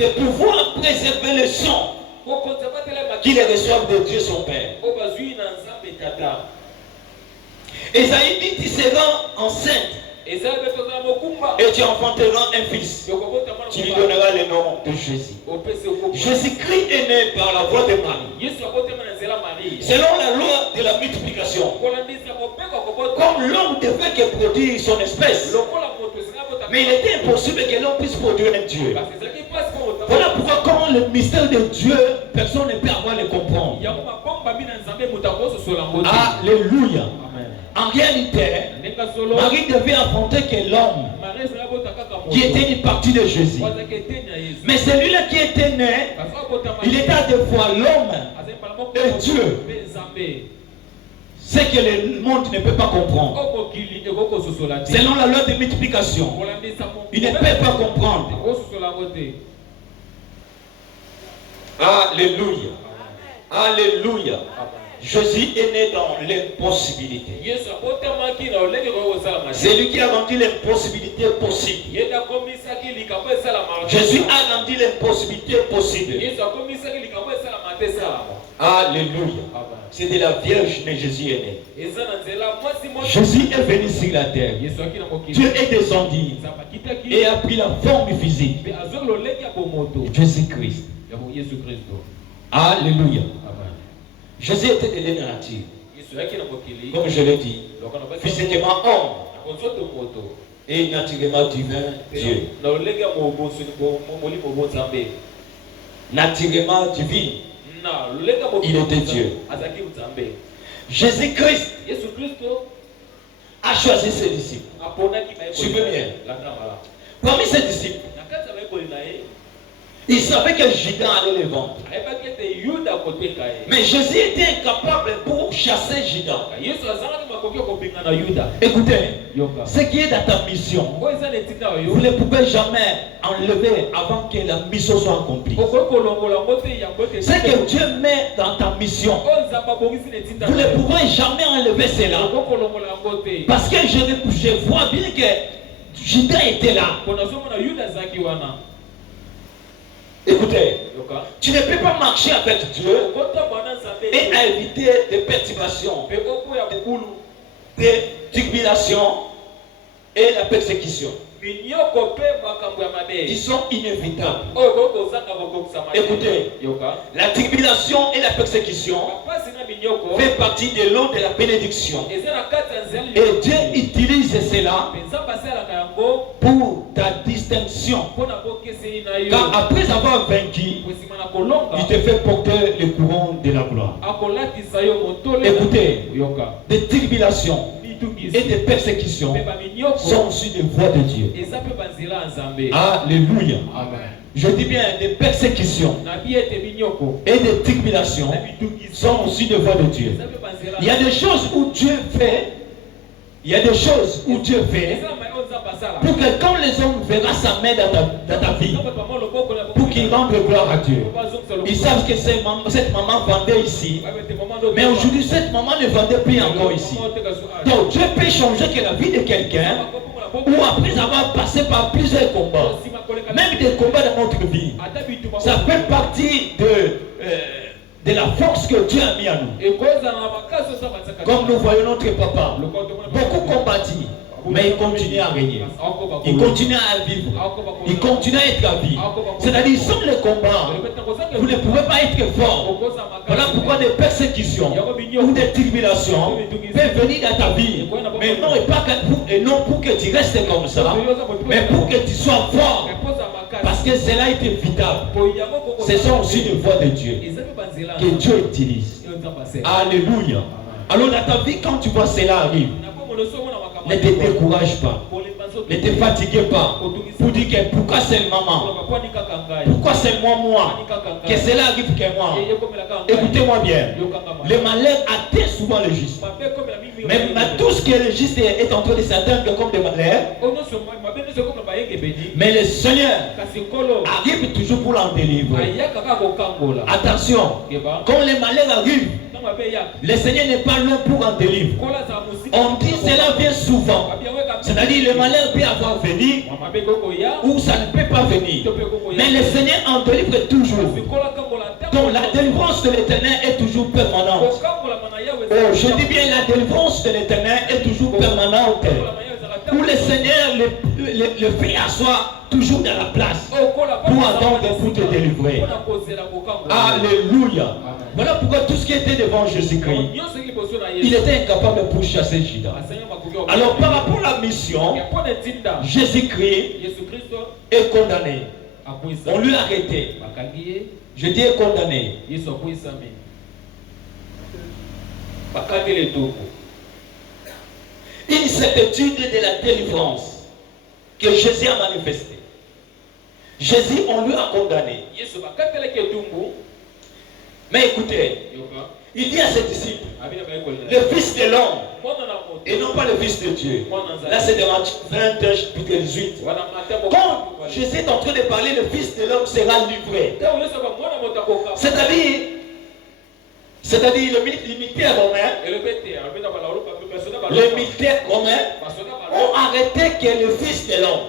de pouvoir préserver le sang qu'il reçoit de Dieu son Père. Esaïe dit, tu seras enceinte et tu enfanteras un fils. Tu lui donneras le nom de Jésus. Jésus-Christ est né par la voix de Marie. Selon la loi de la multiplication. Comme l'homme devait que produire son espèce. Mais il était impossible que l'homme puisse produire un Dieu. Voilà pourquoi quand le mystère de Dieu, personne ne peut avoir le comprendre. Alléluia. En réalité, Marie devait affronter que l'homme qui était une partie de Jésus. Mais celui-là qui était né, il était à deux fois l'homme et Dieu. C'est que le monde ne peut pas comprendre. Selon la loi de multiplication, il ne peut pas comprendre. Alléluia. Alléluia. Jésus est né dans l'impossibilité. C'est lui qui a rendu l'impossibilité possible. Jésus a rendu l'impossibilité possible. Alléluia. C'est de la Vierge que Jésus est né. Jésus est venu sur la terre. Dieu est descendu et a pris la forme physique. Jésus-Christ. Alléluia. Jésus était de la nature. Comme je l'ai dit, physiquement homme et naturellement divin Dieu. Naturellement divin, il était Dieu. Jésus-Christ a choisi ses disciples. Suivez bien. Parmi ses disciples, il savait que Judas allait les vendre. Mais Jésus était incapable pour chasser Judas. Écoutez, ce qui est dans ta mission, vous ne pouvez jamais enlever avant que la mission soit accomplie. Ce que Dieu met dans ta mission, vous ne pouvez jamais enlever cela. Parce que je vois bien que Judas était là. Écoutez, tu ne peux pas marcher avec Dieu et éviter des perturbations, des tribulations et la persécution. Ils sont inévitables. Écoutez, la tribulation et la persécution fait partie de l'eau de la bénédiction. Et Dieu utilise cela pour ta distinction. Car après avoir vaincu, il te fait porter le courant de la gloire. Écoutez, des tribulations et des persécutions sont aussi des voies de Dieu. Alléluia. Je dis bien des persécutions et des tribulations sont aussi des voies de Dieu. Il y a des choses où Dieu fait. Il y a des choses où Dieu fait pour que quand les hommes verront sa main dans ta vie, pour qu'ils rendent gloire à Dieu. Ils savent que cette maman vendait ici. Mais aujourd'hui, cette maman ne vendait plus encore ici. Donc Dieu peut changer que la vie de quelqu'un, ou après avoir passé par plusieurs combats, même des combats dans notre vie. Ça fait partie de la force que Dieu a mis à nous. Comme nous voyons notre papa, beaucoup combattu, mais il continue à régner. Il continue à vivre. Il continue à être à vie. C'est-à-dire, sans le combat, vous ne pouvez pas être fort. Voilà pourquoi des persécutions ou des tribulations peuvent venir dans ta vie. Mais non pour que tu restes comme ça, mais pour que tu sois fort. Parce que cela est vital. Ce sont aussi des voies de Dieu que Dieu utilise. Alléluia. Alors dans ta vie, quand tu vois cela arrive, ne te décourage pas. Ne te fatigue pas. Pour dire que pourquoi c'est maman? Pourquoi c'est moi? Que cela arrive que moi. Écoutez-moi bien. Le malheur atteint souvent le juste. Mais tout ce que le juste est en train de s'atteindre comme des malheurs. Mais le Seigneur arrive toujours pour l'en délivrer. Attention. Quand les malheurs arrivent, le Seigneur n'est pas loin pour en délivrer. On dit cela vient souvent. C'est-à-dire le malheur peut avoir venu ou ça ne peut pas venir. Mais le Seigneur en délivre toujours. Donc la délivrance de l'Éternel est toujours permanente. Oh, je dis bien la délivrance de l'Éternel est toujours permanente. Où le Seigneur le fait asseoir toujours dans la place pour attendre pour te délivrer. Alléluia. Voilà pourquoi tout ce qui était devant Jésus-Christ, il était incapable de chasser Judas. Alors par rapport à la mission, Jésus-Christ est condamné. On lui a arrêté. Je dis est condamné. Une certitude de la délivrance que Jésus a manifestée. Jésus, on lui a condamné. Mais écoutez, il dit à ses disciples, le Fils de l'homme, et non pas le Fils de Dieu. Là, c'est de Matthieu 21, chapitre 18. Quand Jésus est en train de parler, le Fils de l'homme sera livré. C'est-à-dire le militaire romain, ont arrêté que le Fils de l'homme.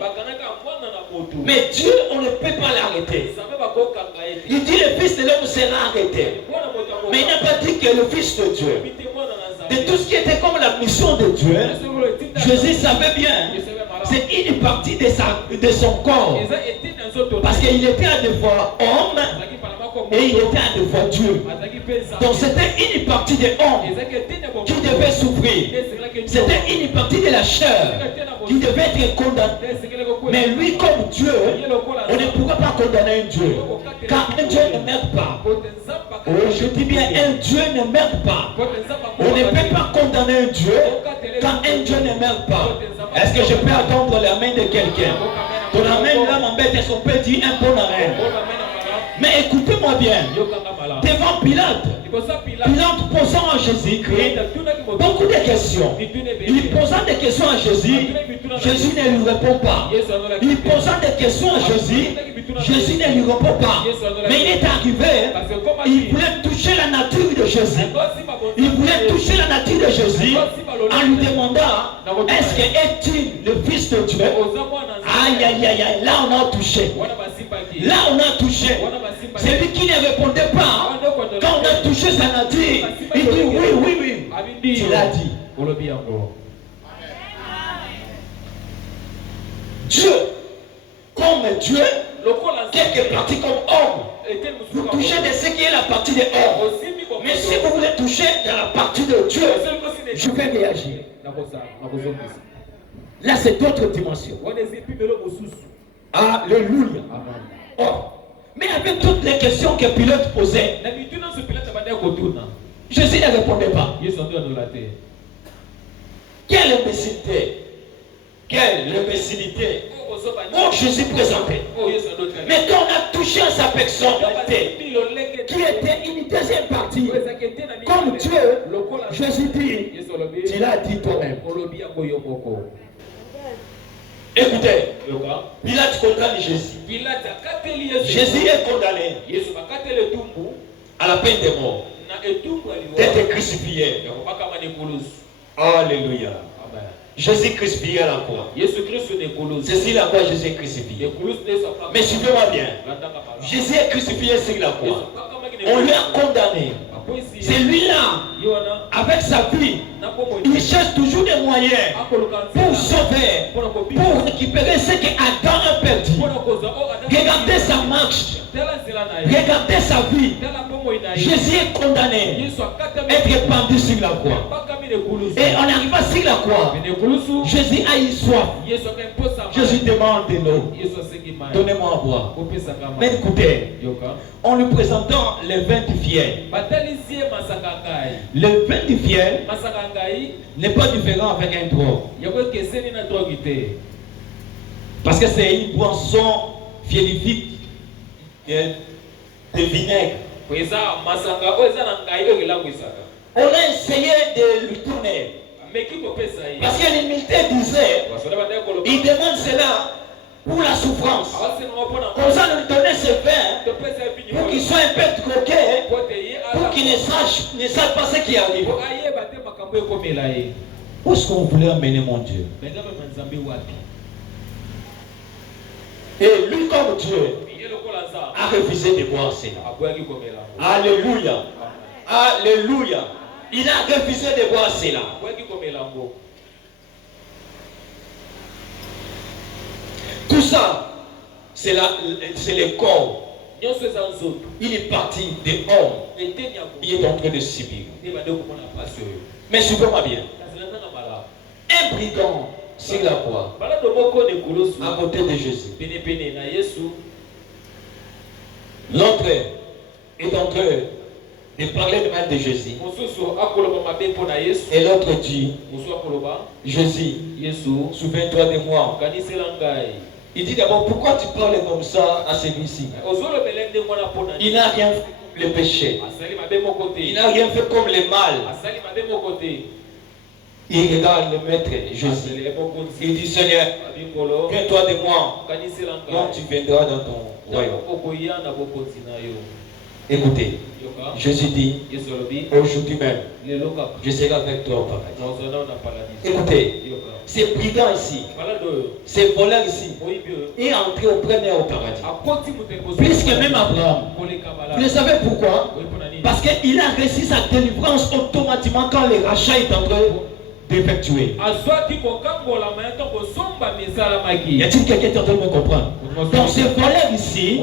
Mais Dieu, on ne peut pas l'arrêter. Il dit le Fils de l'homme sera arrêté. Mais il n'a pas dit que le Fils de Dieu. De tout ce qui était comme la mission de Dieu, Jésus savait bien. C'est une partie de son corps. Parce qu'il était à des fois homme et il était à des fois Dieu. Donc c'était une partie de homme qui devait souffrir. C'était une partie de la chair qui devait être condamnée. Mais lui comme Dieu, on ne pourra pas condamner un Dieu. Car un Dieu ne meurt pas. Oh, je dis bien, un Dieu ne meurt pas. On ne peut pas condamner un Dieu quand un Dieu ne meurt pas. Est-ce que je peux attendre la main de quelqu'un? Ton amen là m'embête, est-ce qu'on peut dire un bon amen? Mais écoutez-moi bien, devant Pilate, Pilate posant à Jésus-Christ beaucoup de questions. Il posant des questions à Jésus, Jésus ne lui répond pas. Il posant des questions à Jésus, Jésus ne lui répond pas. Mais il est arrivé, il voulait toucher la nature de Jésus. Il voulait toucher la nature de Jésus en lui demandant, est-ce que est-il le Fils de Dieu? Aïe, aïe, aïe, aïe, là on a touché. Là on a touché. Celui qui ne répondait pas, quand on a touché sa nature, il dit oui, oui, oui. Il a dit. Dieu, comme Dieu, quelque partie comme homme, vous touchez de ce qui est la partie de homme. Mais si vous voulez toucher dans la partie de Dieu, je vais réagir. Là, c'est d'autres dimensions. Alléluia. Oh. Mais avec toutes les questions que Pilate posait, Jésus ne répondait pas. Quelle imbécilité! Quelle imbécilité! Oh, Jésus présentait. Mais quand on a touché à sa personnalité, qui était une deuxième partie, comme Dieu, Jésus dit, tu l'as dit toi-même. Écoutez, Pilate condamne Jésus. Jésus est condamné à la peine de mort, d'être crucifié. Alléluia. Jésus crucifié à la croix. C'est sur la croix Jésus est crucifié. Mais suivez-moi bien. Jésus est crucifié sur la croix. On lui a condamné. C'est lui-là, avec sa vie, il cherche toujours des moyens pour sauver, pour récupérer ce que Adam a perdu. Regardez sa marche, regardez sa vie. Jésus est condamné, être pendu sur la croix. Et on arrive sur la croix. Jésus a eu soif. Jésus demande de l'eau. Donnez-moi à boire. Mais écoutez, en lui présentant les 20 fiers, le vin du fiel n'est pas différent avec un drogue. Parce que c'est une boisson fielifique de vinaigre. On a essayé de lui tourner. Parce que les militaires disaient, ils demandent cela pour la souffrance. Comme ça, nous donner ce vin pour qu'il soit un peu croqué, pour qu'il ne sache pas ce qui arrive. Où est-ce qu'on voulait amener mon Dieu? Et lui comme Dieu a refusé de voir cela. Alléluia. Alléluia. Il a refusé de voir cela. Tout ça, c'est le corps. Il est parti dehors. Il est en train de subir. Mais suivez-moi bien. Un brigand sur la croix, à côté de Jésus. L'autre est en train de parler de mal de Jésus. Et l'autre dit, Jésus, souviens-toi de moi. Il dit d'abord, pourquoi tu parles comme ça à celui-ci? Il n'a rien fait le péché. Il n'a rien fait comme le mal. Il regarde le maître Jésus. Il dit, Seigneur, viens-toi de moi quand tu viendras dans ton royaume. Écoutez, Jésus dit, aujourd'hui même, je serai avec toi au paradis. Écoutez, ces brigands ici, ces voleurs ici, est entré au premier au paradis. Plus que même Abraham. Vous savez pourquoi? Parce qu'il a reçu sa délivrance automatiquement quand le rachat est en train d'effectuer. Y a-t-il quelqu'un qui est en train de me comprendre? Donc ces voleurs ici,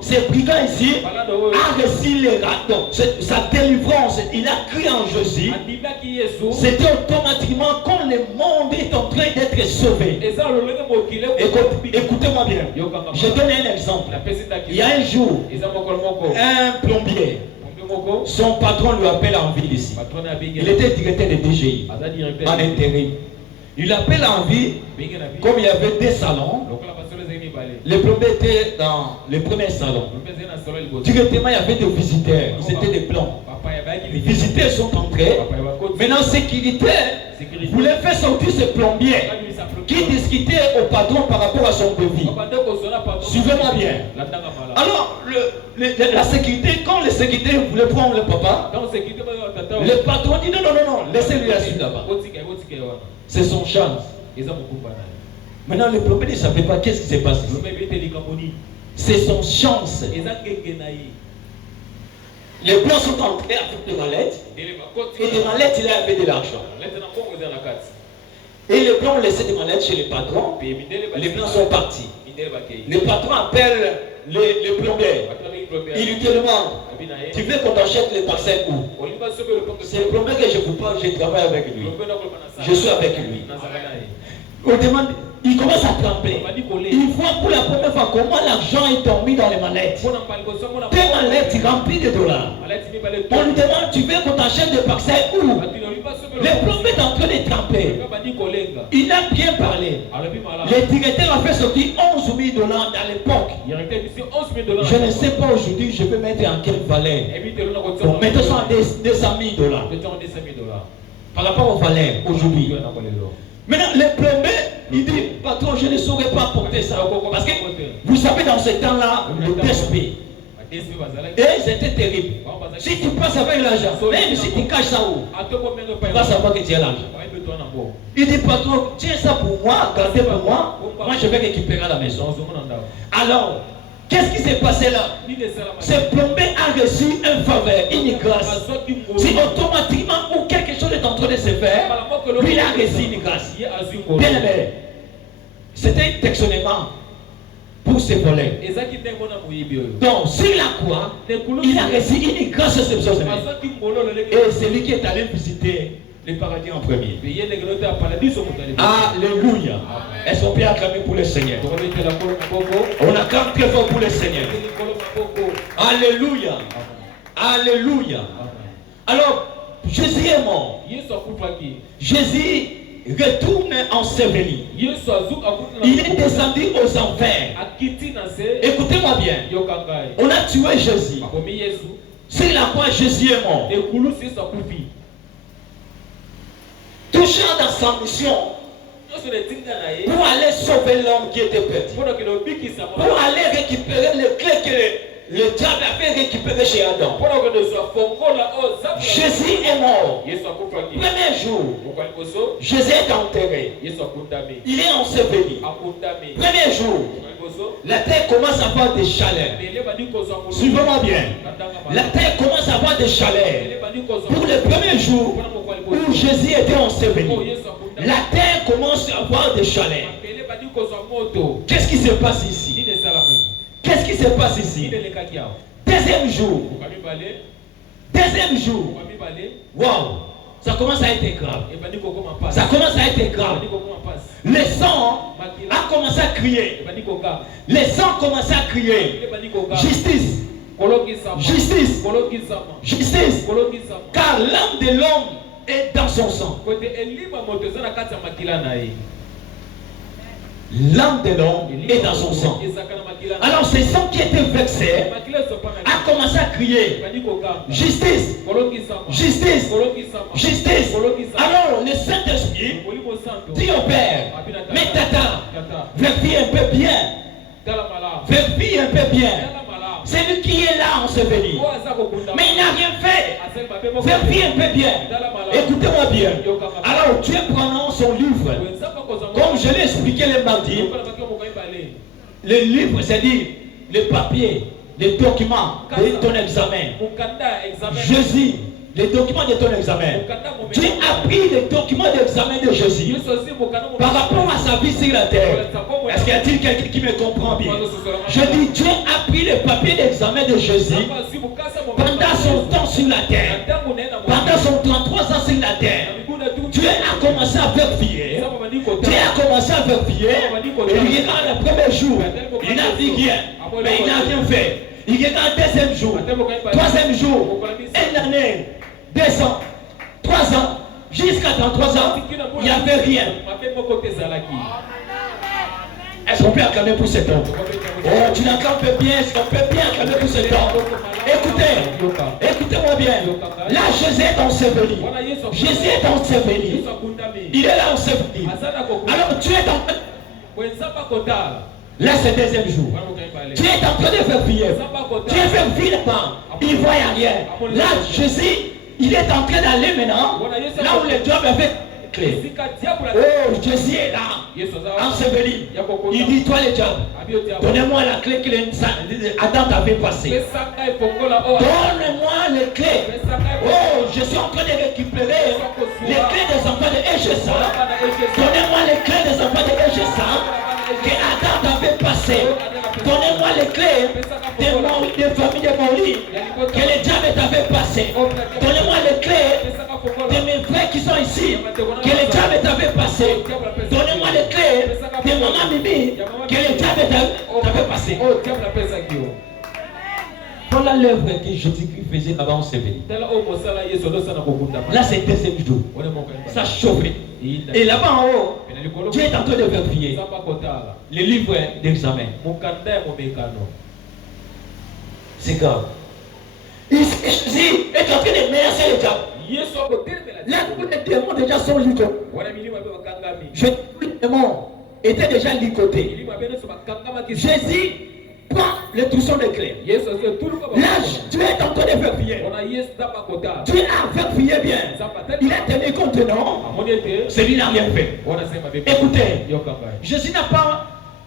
ces brigands ici, a reçu sa délivrance. Il a cru en Jésus. C'était automatiquement quand le monde est en train d'être sauvé. Écoutez-moi bien. Je donne un exemple. Il y a un jour, un plombier, son patron lui appelle en ville ici. Il était directeur de DGI en intérim. Il appelle en ville, comme il y avait des salons. Le plombier était dans le premier salon. Directement, il y avait des visiteurs. Ils étaient des blancs. Les visiteurs sont entrés. Maintenant, sécurité voulait faire sortir ce plombier qui discutait au patron par rapport à son devis. Suivez-moi bien. Alors, la sécurité, quand les sécurités voulaient prendre le papa, le patron dit non, laissez-lui assis là-bas. C'est son chance. Maintenant, le plombier ne savait pas qu'est-ce qui s'est passé. C'est son chance. Les blancs sont entrés avec des mallettes. Et des mallettes, il avait de l'argent. Et les blancs ont laissé des mallettes chez les patrons. Les blancs sont partis. Le patron appelle le plombier. Il lui demande, tu veux qu'on t'achète les parcelles où? C'est le plombier que je vous parle, je travaille avec lui. Je suis avec lui. On demande, il commence à trembler. Il voit pour la première fois comment l'argent est dormi dans les mallettes. Des mallettes remplies de dollars. On lui demande, tu veux qu'on t'achète des parcelles où? Le plombier est en train de tremper. Il a bien parlé. Le directeur a fait sortir 11 000 $ à l'époque. Je ne sais pas aujourd'hui, je peux mettre en quelle valeur. Bon, mettons ça en 200 000 $. Par rapport aux valeurs aujourd'hui. Maintenant, le plombier, il dit, patron, je ne saurais pas porter ça. Parce que, vous savez, dans ce temps-là, le DSP, et ils étaient terribles. Si tu passes avec l'argent, même si tu caches ça où, tu vas savoir que tu as l'argent. Il dit, patron, tiens ça pour moi, gardez pour moi, moi je vais récupérer à la maison. Alors, qu'est-ce qui s'est passé là? Ce plombier a reçu un faveur, une grâce. Si automatiquement ou quelque chose est en train de se faire, lui il a reçu une grâce. Bien aimé, c'était un textionnement pour ses volets. Donc, sur la croix, il a reçu une grâce exceptionnelle. Et c'est lui qui est allé visiter le paradis en premier. Alléluia. Est-ce qu'on peut acclamer pour le Seigneur? On acclame très fort pour le Seigneur. Alléluia. Alléluia. Alors, Jésus est mort. Jésus retourne enseveli. Il est descendu aux enfers. Écoutez-moi bien. On a tué Jésus. C'est la croix, Jésus est mort. Touchant dans sa mission pour aller sauver l'homme qui était perdu, pour aller récupérer les clés le diable a fait récupérer chez Adam. Jésus est mort. Premier jour, Jésus est enterré. Il est enseveli. Premier jour, la terre commence à avoir des chaleurs. Suivez-moi bien. La terre commence à avoir des chaleurs. Pour le premier jour où Jésus était enseveli, la terre commence à avoir des chaleurs. Qu'est-ce qui se passe ici? Qu'est-ce qui se passe ici? Deuxième jour. Deuxième jour. Wow. Ça commence à être grave. Ça commence à être grave. Le sang a commencé à crier. Le sang commence à crier. Justice. Justice. Justice. Car l'âme de l'homme est dans son sang. L'âme de l'homme est dans son sang. Alors ce sang qui était vexé a commencé à crier justice, justice, justice. Alors le Saint-Esprit dit au Père, mais tata, vérifie un peu bien. Vérifie un peu bien. C'est lui qui est là enseveli. Mais il n'a rien fait. Vérifie un peu bien. Écoutez-moi bien. Alors Dieu prenant son livre, comme je l'ai expliqué le mardi, le livre, c'est-à-dire le papier, les documents de ton examen. Jésus, les documents de ton examen. Dieu a pris les documents d'examen de Jésus par rapport à sa vie sur la terre. Est-ce qu'il y a-t-il quelqu'un qui me comprend bien? Je dis, Dieu a pris le papier d'examen de Jésus pendant son temps sur la terre. Pendant son 33 ans sur la terre. Dieu a commencé à vérifier. Dieu a commencé à vérifier. Et il regarde le premier jour. Il n'a dit rien. Mais il n'a rien fait. Il regarde le deuxième jour. Troisième jour. Une année. 2 ans. 3 ans. Jusqu'à 33 ans. Il n'y avait rien. Est-ce qu'on peut acclamer pour cet homme? Oh, tu l'acclames bien. Est-ce qu'on peut bien acclamer pour cet homme? Écoutez. Écoutez-moi bien. Là, Jésus est enseveli. Jésus est enseveli. Il est là enseveli. Alors, tu es en train. Là, c'est le deuxième jour. Tu es en train de vérifier. Tu es vérifié là-bas. Il ne voit rien. Là, Jésus, il est en train d'aller maintenant. Là où le diable avait clé. Oh, Jésus est là. Enseveli. Il dit, toi le diable, donnez-moi la clé que Adam t'avait passée. Donne-moi les clés. Oh, je suis en train de récupérer les clés des enfants de Ejesa. Donnez-moi les clés des enfants de Ejesa que Adam t'avait passées. Donnez-moi les clés des familles de Maurice que le diable t'avait passées. Donnez-moi les clés de mes frères qui sont ici que le diable t'avait passées. Donnez-moi les clés de maman Mimi que le diable t'avait passées. Voilà l'œuvre que Jésus-Christ faisait avant enseveli. Là, c'est le deuxième jour. Ça chauffait. Et là-bas en haut, Dieu est en train de vérifier les livres d'examen. C'est grave. Jésus est en train de menacer le diable. Là, tous les démons déjà sont ligotés. Les démons étaient déjà ligotés. Jésus prend le trousseau de clés. Là, Dieu est en train de vérifier. Dieu a vérifié bien. Il a tenu compte, non? Celui n'a rien fait. Écoutez, Jésus n'a pas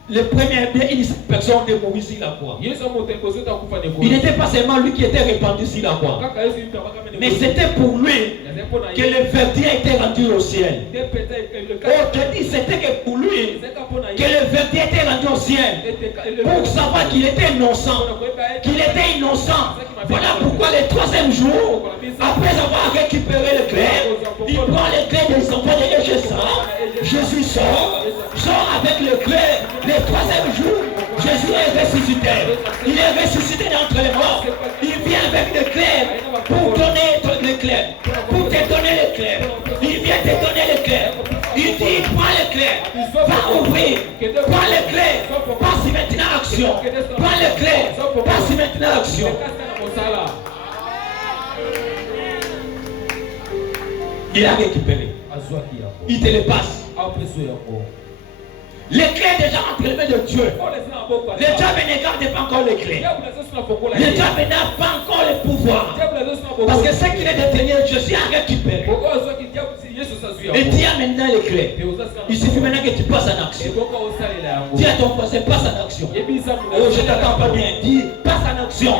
le premier bien personne de mourir sur la croix. Il n'était pas seulement lui qui était répandu sur la croix, mais c'était pour lui que le verdict a été rendu au ciel. Oh, je dis, c'était que pour lui que le verdict a été rendu au ciel, pour savoir qu'il était innocent. Qu'il était innocent. Voilà pourquoi le troisième jour, après avoir récupéré le clé, il prend les clés des enfants de Ejesa. Jésus sort avec le clé. Le troisième jour, Jésus est ressuscité. Il est ressuscité d'entre les morts. Il vient avec les clés pour donner les clés. Pour te donner les clés. Il vient te donner les clés. Il dit, prends les clés. Va ouvrir. Prends les clés. Passe maintenant à l'action. Prends les clés. Passe maintenant à l'action. Il a récupéré. Il te les passe. Les clés sont déjà entre les mains de Dieu. Le diable ne garde pas encore les clés. Le diable n'a pas encore le pouvoir. Parce que ce qu'il est détenu, Jésus a récupéré. Et tu as maintenant les clés. Il suffit maintenant que tu passes en action. Dis à ton voisin, passe en action. Oh, je t'attends pas bien. Dis, passe en action.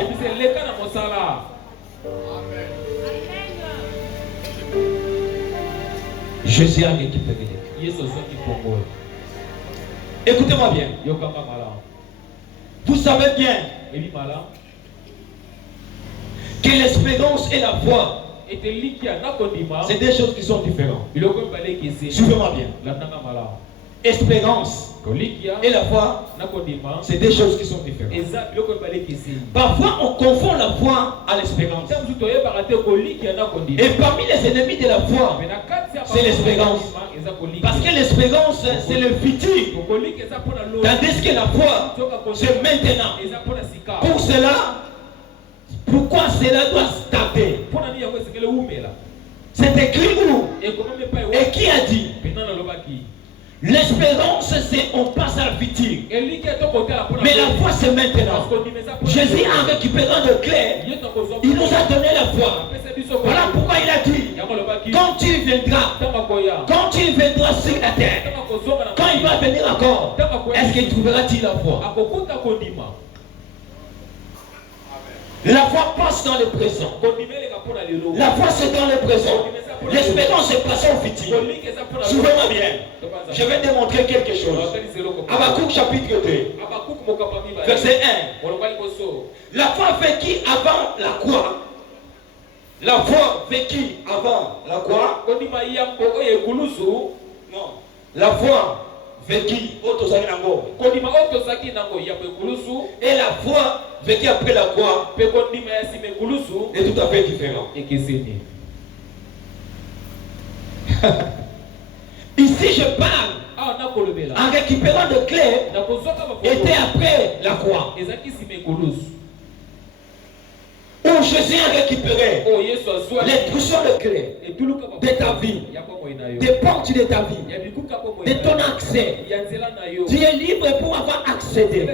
Jésus a récupéré les clés. Écoutez-moi bien. Vous savez bien que l'espérance et la foi, c'est des choses qui sont différentes. Suivez-moi bien. Espérance et la foi, c'est des choses qui sont différentes. Parfois, on confond la foi à l'espérance. Et parmi les ennemis de la foi, c'est l'espérance. Parce que l'espérance, c'est le futur. Tandis que la foi, c'est maintenant. Pour cela, pourquoi cela doit starter? C'est écrit où? Et qui a dit? L'espérance, c'est on passe à le futur. Mais la foi, c'est maintenant. Jésus, en récupérant le clé, il nous a donné la foi. Voilà pourquoi il a dit, quand tu viendras sur la terre, quand il va venir encore, est-ce qu'il trouvera-t-il la foi? La foi passe dans le présent. La foi c'est dans le présent. L'espérance est passée au futur. Suivez-moi bien. Je vais démontrer quelque chose. Habakkuk chapitre 2. Verset 1. La foi vécue avant la croix. La foi vécue avant la croix. Non. La foi vécue et la foi vécue après la croix est tout à fait différent. Ici je parle en récupérant de clés était après la croix. Où Jésus a récupéré l'instruction de clés de ta vie, des portes de ta vie, de ton accès. Tu es libre pour avoir accédé.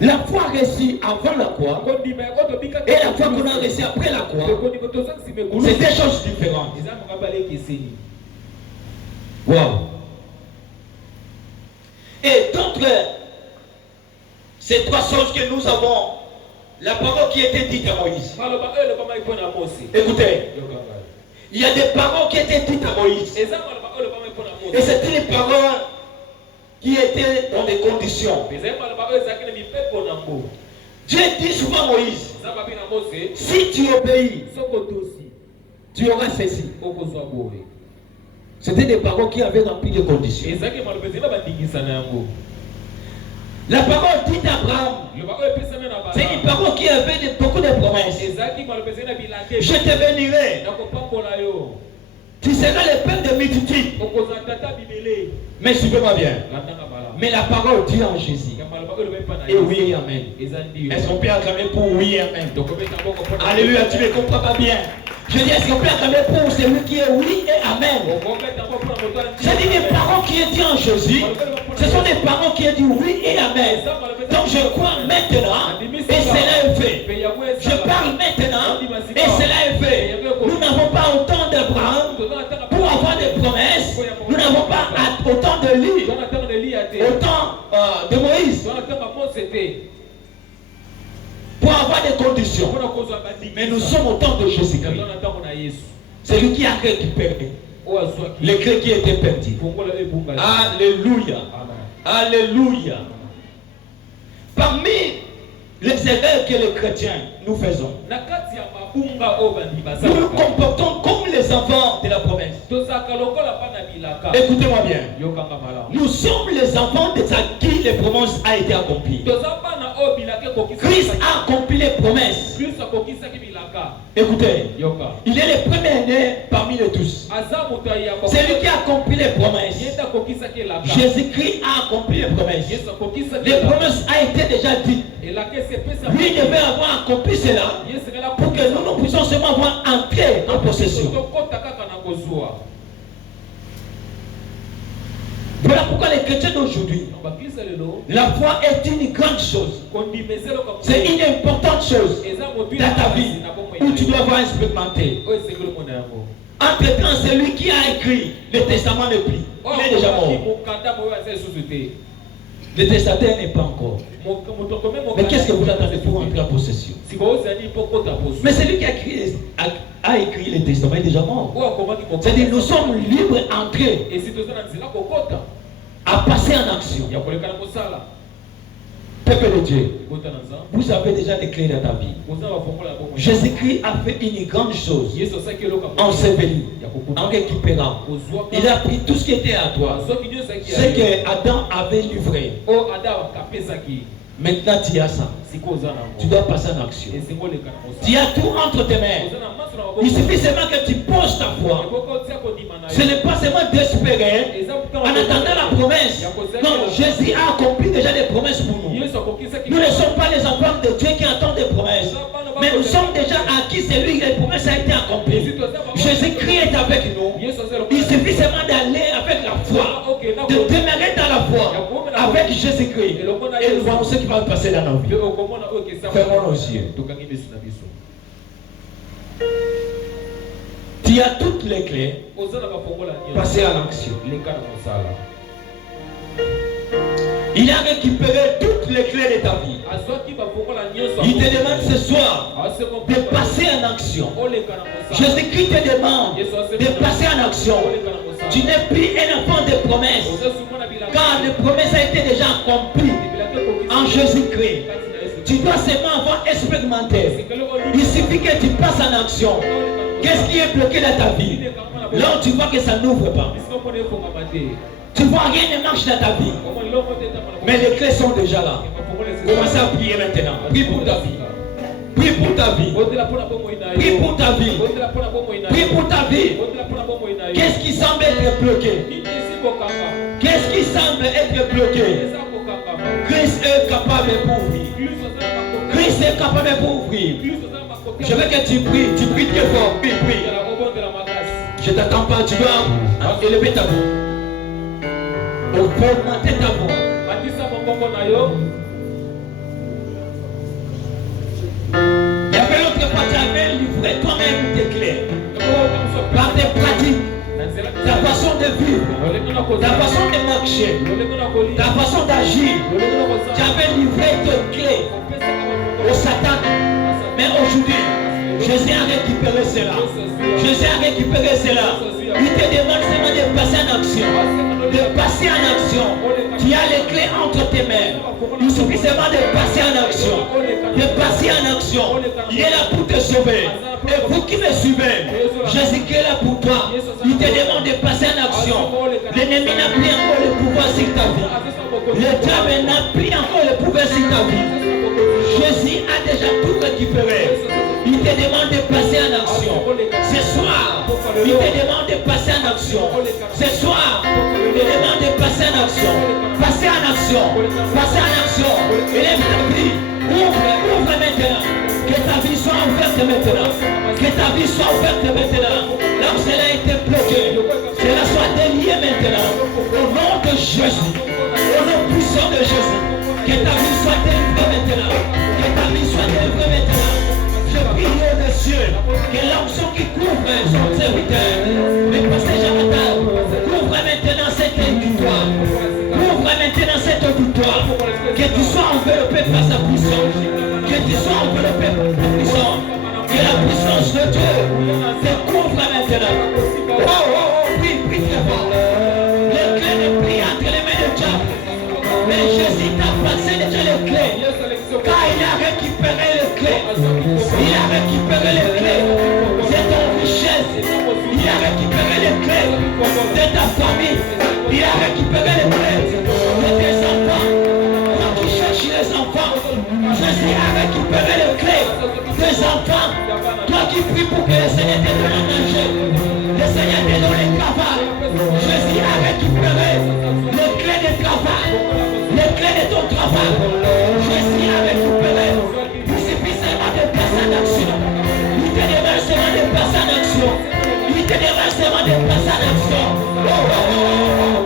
La foi réussie avant la croix et la foi qu'on a réussi après la croix, c'est des choses différentes. Wow. Et d'autres, ces trois choses que nous avons, la parole qui était dite à Moïse. Écoutez, il y a des paroles qui étaient dites à Moïse. Et c'était les paroles qui étaient dans des conditions. Dieu dit souvent à Moïse, si tu obéis, tu auras ceci. C'était des paroles qui avaient rempli des conditions. La parole dite à Abraham, c'est une parole qui avait beaucoup de promesses. Je te bénirai. Tu seras le père de multitudes. Mais suivez-moi bien. Mais la parole dit en Jésus. Et oui et amen. Est-ce qu'on peut acclamer pour oui et amen? Alléluia, tu ne comprends pas bien. Je dis, est-ce qu'on peut acclamer pour celui qui est oui et amen? C'est dit des paroles qui est dit en Jésus. Ce sont des paroles qui est dit oui et amen. Donc je crois maintenant et cela est fait. Je parle maintenant et cela est fait. Nous n'avons pas autant d'Abraham pour avoir des promesses. Nous n'avons pas autant de lui, autant de Moïse pour avoir des conditions. Mais nous sommes au temps de Jésus-Christ. C'est lui qui a récupéré les clés qui étaient perdues. Alléluia. Alléluia. Parmi les erreurs que les chrétiens nous faisons, nous nous comportons comme les enfants de la promesse. Écoutez-moi bien. Nous sommes les enfants de qui les promesses a été accomplie. Christ a accompli les promesses. Écoutez, il est le premier né parmi les tous. C'est lui qui a accompli les promesses. Jésus-Christ a accompli les promesses. Les promesses a été déjà dites. Lui devait avoir accompli cela pour que nous puissions seulement avoir entré en possession. Voilà pourquoi les chrétiens d'aujourd'hui, la foi est une grande chose. C'est une importante chose dans ta vie où tu dois avoir expérimenté. Entre-temps, c'est lui qui a écrit le testament ne plie. Il est déjà mort. Le testataire n'est pas encore. Mais qu'est-ce que vous attendez pour entrer en possession? Mais celui qui a écrit le testament est déjà mort. C'est-à-dire nous sommes libres d'entrer à passer en action. Peuple de Dieu, vous avez déjà les clés de ta vie. Jésus-Christ a fait une grande chose. Enseveli, en récupérant. Il a pris tout ce qui était à toi. Ce que Adam avait livré. Maintenant tu as ça. Tu dois passer en action. Tu as tout entre tes mains. Il suffit seulement que tu poses ta foi. Ce n'est pas seulement d'espérer en attendant la promesse. Non, Jésus a accompli déjà des promesses pour nous. Nous ne sommes pas les enfants de Dieu qui attendent des promesses. Mais nous sommes déjà acquis, c'est lui que les promesses ont été accomplies. Jésus-Christ est avec nous. Il suffit seulement d'aller avec la foi, de demeurer dans la foi avec Jésus-Christ. Et nous voyons ce qui va passer dans nos vies. Fermons nos yeux. Tu as toutes les clés. Passer à l'action. Il a récupéré toutes les clés de ta vie. Il te demande ce soir de passer en action. Jésus-Christ te demande de passer en action. Tu n'es plus un enfant de promesses, car les promesses ont été déjà accomplies en Jésus-Christ. Tu dois seulement avoir expérimenté. Il suffit que tu passes en action. Qu'est-ce qui est bloqué dans ta vie? Là où tu vois que ça n'ouvre pas. Tu vois, rien ne marche dans ta vie. Mais les clés sont déjà là. Commencez à prier maintenant. Prie pour ta vie. Prie pour ta vie. Prie pour ta vie. Prie pour ta vie. Qu'est-ce qui semble être bloqué? Qu'est-ce qui semble être bloqué? Christ est capable d'ouvrir. Christ est capable d'ouvrir. Je veux que tu pries très fort. Prie. Je ne t'attends pas, tu dois élever ta voix. Augmenter ta voix. Il y avait l'autre fois, tu avais livré toi-même tes clés. Par tes pratiques, ta façon de vivre, ta façon de marcher, ta façon d'agir. Tu avais livré tes clés au Satan. Mais aujourd'hui, Jésus a récupéré cela. Jésus a récupéré cela. Il te demande seulement de passer en action. De passer en action. Tu as les clés entre tes mains. Il suffit seulement de passer en action. De passer en action. Il est là pour te sauver. Et vous qui me suivez, Jésus-Christ est là pour toi. Il te demande de passer en action. L'ennemi n'a plus encore le pouvoir sur ta vie. Le diable n'a plus encore le pouvoir sur ta vie. Jésus a déjà tout récupéré. Il te demande de passer en action. Ce soir, il te demande de passer en action. Ce soir, il te demande de passer en action. Passer en action. Passer en action. Élève ta vie. Ouvre maintenant. Que ta vie soit ouverte maintenant. Que ta vie soit ouverte maintenant. Là où cela a été bloqué, cela soit délié maintenant. Au nom de Jésus. Au nom puissant de Jésus. Que ta vie soit délivrée maintenant. Que ta vie soit délivrée maintenant. Je prie au cieux que l'onction qui couvre son serviteur, le passage à la table, couvre maintenant cette auditoire. Couvre maintenant cette auditoire. Que tu sois enveloppé par sa puissance. Que tu sois enveloppé par sa puissance. Que la puissance de Dieu te couvre maintenant. Prie très fort. Les clés ne prient entre les mains de Dieu. Mais Jésus t'a passé déjà les clés. Car il a récupéré les clés. Il a récupéré les clés de ton richesse. Il a récupéré les clés de ta famille. Il a récupéré les clés de tes enfants. Toi qui cherches les enfants, Jésus a récupéré les clés des enfants. Toi qui pries pour que le Seigneur te donne à manger, le Seigneur te donne les travail. Jésus a récupéré les clés de travail. Les clés de ton travail. Jésus a récupéré. Il suffit seulement de passer en action. Il te demande seulement de passer en action. Il te demande seulement de passer en action.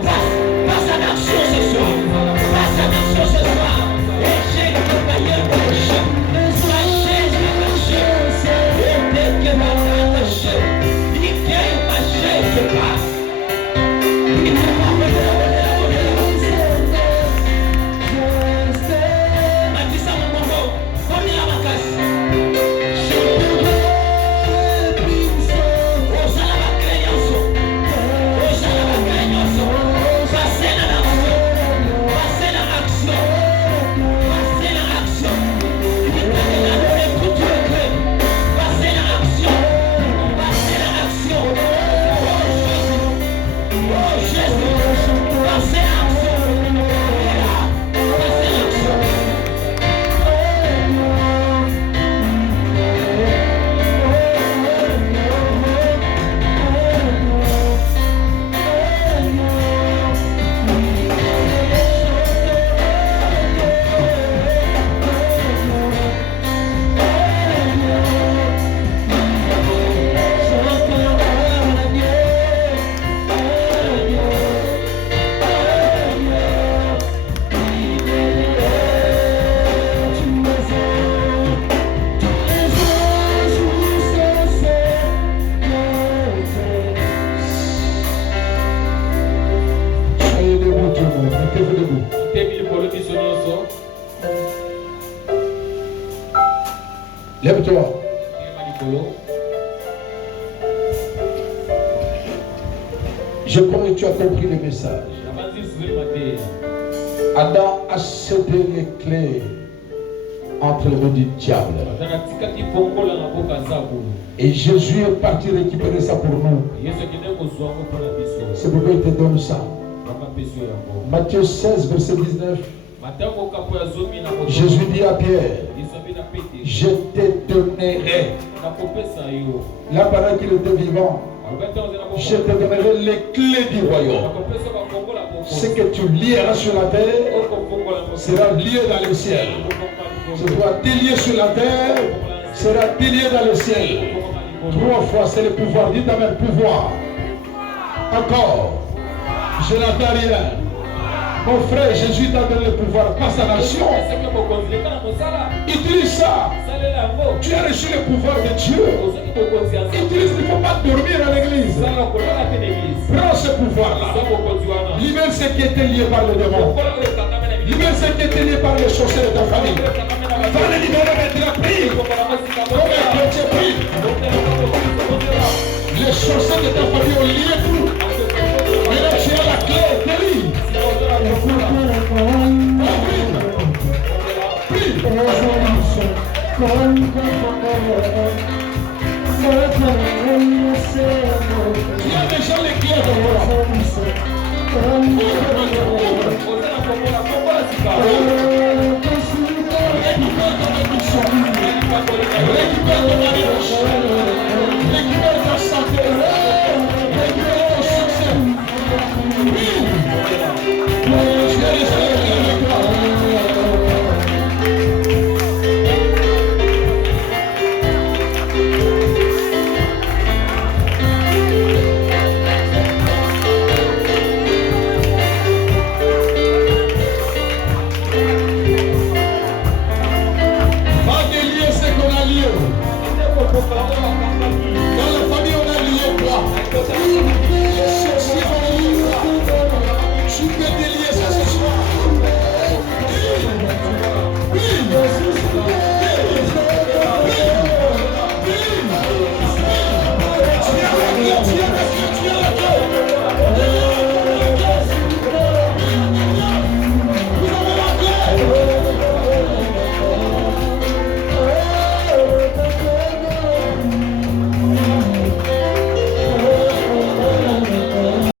Passe en Lève-toi. Je crois que tu as compris le message. Adam a cédé les clés entre les mains du diable. Et Jésus est parti récupérer ça pour nous. C'est pourquoi il te donne ça. Matthieu 16, verset 19. Jésus dit à Pierre, je te donnerai. Là, pendant qu'il était vivant, je te donnerai les clés du royaume. Ce que tu lieras sur la terre sera lié dans le ciel. Ce que tu as délié sur la terre sera délié dans le ciel. 3 fois, c'est le pouvoir. Dites amen, pouvoir. Encore. Je n'entends rien. Mon frère, Jésus t'a donné le pouvoir. Passe à l'action. Utilise ça. Tu as reçu le pouvoir de Dieu. Utilise, il ne faut pas dormir à l'église. Prends ce pouvoir-là. Libère ce qui était lié par le démon. Libère ce qui était lié par les sorciers de ta famille. Va les libérer maintenant. Prie. Comme un chrétien, prie. Les sorciers de ta famille ont lié tout. Maintenant, tu as la clé. Délie. Tu as déjà les clés de moi. Récupère ton bénédiction. Récupère ton mariage.